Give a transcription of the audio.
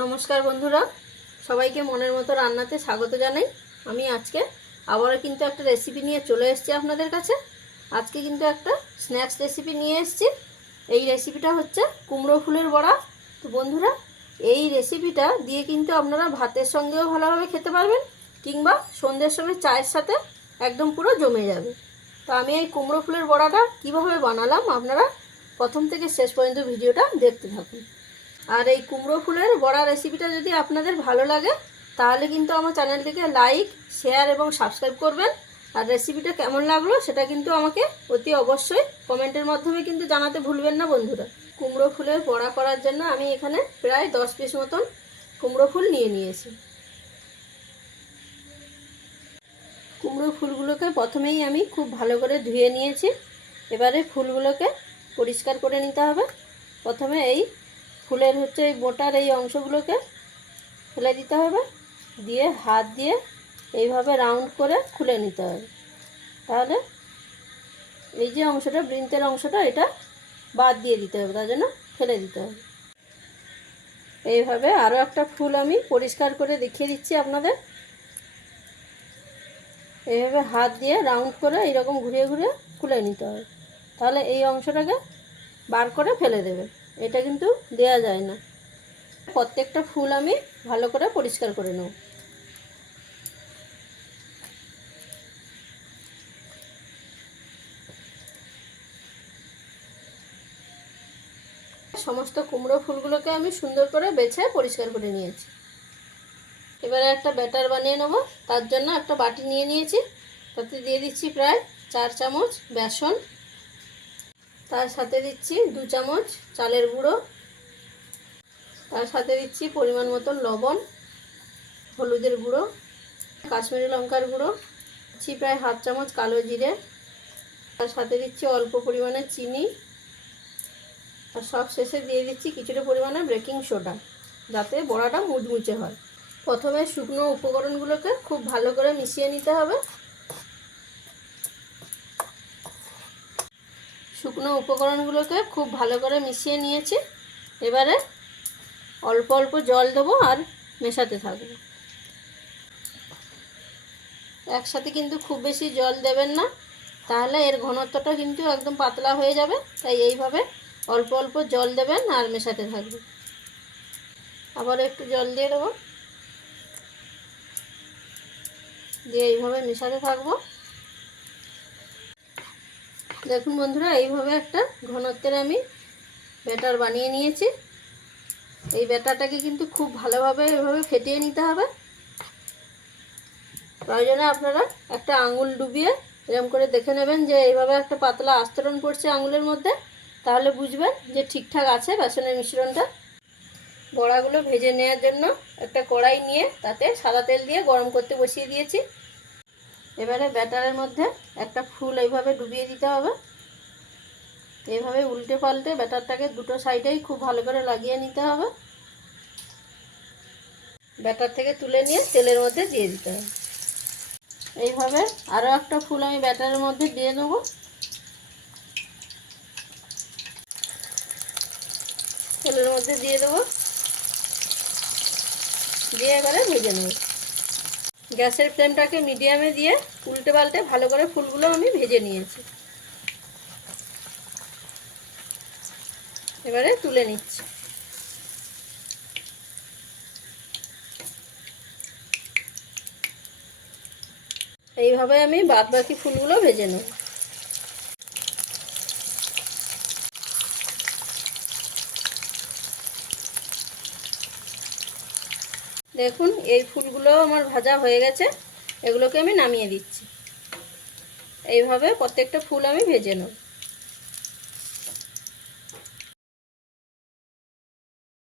নমস্কার বন্ধুরা। সবাইকে মনের মতো রান্নাতে স্বাগত জানাই। আমি আজকে আবারও কিন্তু একটা রেসিপি নিয়ে চলে এসেছি আপনাদের কাছে। আজকে কিন্তু একটা স্ন্যাক্স রেসিপি নিয়ে এসেছি। এই রেসিপিটা হচ্ছে কুমড়ো ফুলের বড়া। তো বন্ধুরা, এই রেসিপিটা দিয়ে কিন্তু আপনারা ভাতের সঙ্গেও ভালোভাবে খেতে পারবেন কিংবা সন্ধ্যের সময় চায়ের সাথে একদম পুরো জমে যাবে। তো আমি এই কুমড়ো ফুলের বড়াটা কীভাবে বানালাম আপনারা প্রথম থেকে শেষ পর্যন্ত ভিডিওটা দেখতে থাকুন। আর এই কুমড়ো ফুলের বড়া রেসিপিটা যদি আপনাদের ভালো লাগে, তাহলে কিন্তু আমার চ্যানেলটিকে লাইক শেয়ার এবং সাবস্ক্রাইব করবেন। আর রেসিপিটা কেমন লাগল সেটা কিন্তু আমাকে অতি অবশ্যই কমেন্টের মাধ্যমে কিন্তু জানাতে ভুলবেন না বন্ধুরা। কুমড়ো ফুলের বড়া করার জন্য আমি এখানে প্রায় দশ পিস মতন কুমড়ো ফুল নিয়ে নিয়েছি। কুমড়ো ফুলগুলোকে প্রথমেই আমি খুব ভালো করে ধুয়ে নিয়েছি। এবারে ফুলগুলোকে পরিষ্কার করে নিতে হবে। প্রথমে এই ফুলের হচ্ছে এই মোটার এই অংশগুলোকে ফেলে দিতে হবে। দিয়ে হাত দিয়ে এইভাবে রাউন্ড করে খুলে নিতে হবে। তাহলে এই যে অংশটা, বৃন্তের অংশটা, এটা বাদ দিয়ে দিতে হবে, তার জন্য ফেলে দিতে হবে। এইভাবে আরও একটা ফুল আমি পরিষ্কার করে দেখিয়ে দিচ্ছি আপনাদের। এইভাবে হাত দিয়ে রাউন্ড করে এইরকম ঘুরিয়ে ঘুরিয়ে খুলে নিতে হবে। তাহলে এই অংশটাকে বার করে ফেলে দেবে। এটা কিন্তু দেয়া যায় না। প্রত্যেকটা ফুল আমি ভালো করে পরিষ্কার করে নেব। সমস্ত কুমড়ো ফুলগুলোকে আমি সুন্দর করে বেছে পরিষ্কার করে নিয়েছি। এবারে একটা ব্যাটার বানিয়ে নেব। তার জন্য একটা বাটি নিয়ে নিয়েছি। তাতে দিয়ে দিচ্ছি প্রায় চার চামচ বেসন। তার সাথে দিচ্ছি দু চামচ চালের গুঁড়ো। তার সাথে দিচ্ছি পরিমাণ মতন লবণ, হলুদের গুঁড়ো, কাশ্মীরি লঙ্কার গুঁড়ো, দিচ্ছি প্রায় হাফ চামচ কালো জিরে। তার সাথে দিচ্ছি অল্প পরিমাণে চিনি। আর সব শেষে দিয়ে দিচ্ছি কিছুটা পরিমাণে বেকিং সোডা, যাতে বড়াটা মুচমুচে হয়। প্রথমে শুকনো উপকরণগুলোকে খুব ভালো করে মিশিয়ে নিতে হবে। শুকনো উপকরণগুলোকে খুব ভালো করে মিশিয়ে নিয়েছি। এবারে অল্প অল্প জল দেবো আর মেশাতে থাকব। একসাথে কিন্তু খুব বেশি জল দেবেন না, তাহলে এর ঘনত্বটা কিন্তু একদম পাতলা হয়ে যাবে, তাই এইভাবে অল্প অল্প জল দেবেন আর মেশাতে থাকবেন আবার একটু জল দিয়ে দেবো। দিয়ে এইভাবে মেশাতে থাকব। দেখুন বন্ধুরা, এইভাবে একটা ঘনত্বের আমি ব্যাটার বানিয়ে নিয়েছি। এই ব্যাটারটাকে কিন্তু খুব ভালোভাবে এভাবে ফেটিয়ে নিতে হবে। প্রয়োজনে আপনারা একটা আঙুল ডুবিয়ে এরকম করে দেখে নেবেন যে এইভাবে একটা পাতলা আস্তরণ পড়ছে আঙুলের মধ্যে। তাহলে বুঝবেন যে ঠিকঠাক আছে বেসনের মিশ্রণটা। বড়াগুলো ভেজে নেওয়ার জন্য একটা কড়াই নিয়ে তাতে সাদা তেল দিয়ে গরম করতে বসিয়ে দিয়েছি। এবারে ব্যাটারের মধ্যে এইভাবে ডুবিয়ে দিতে হবে। এইভাবে উল্টে পাল্টে ব্যাটারটাকে দুটো সাইডেই খুব ভালো করে লাগিয়ে নিতে হবে। ব্যাটার থেকে তুলে নিয়ে তেলের মধ্যে দিয়ে দিতে হবে। এইভাবে আরও একটা ফুল আমি ব্যাটারের মধ্যে দিয়ে দেবো। তেলের মধ্যে দিয়ে দেবো। দিয়ে এবারে ভেজে নেব। গ্যাসের ফ্লেমটাকে মিডিয়ামে দিয়ে উল্টে পাল্টে ভালো করে ফুলগুলো আমি ভেজে নিয়েছি। এবারে তুলে নিচ্ছি। এইভাবে আমি বাদ বাকি ফুলগুলো ভেজে নেব। দেখুন, এই ফুলগুলো আমার ভাজা হয়ে গেছে। এগুলোকে আমি নামিয়ে দিচ্ছি। এইভাবে প্রত্যেকটা ফুল আমি ভেজে নেব।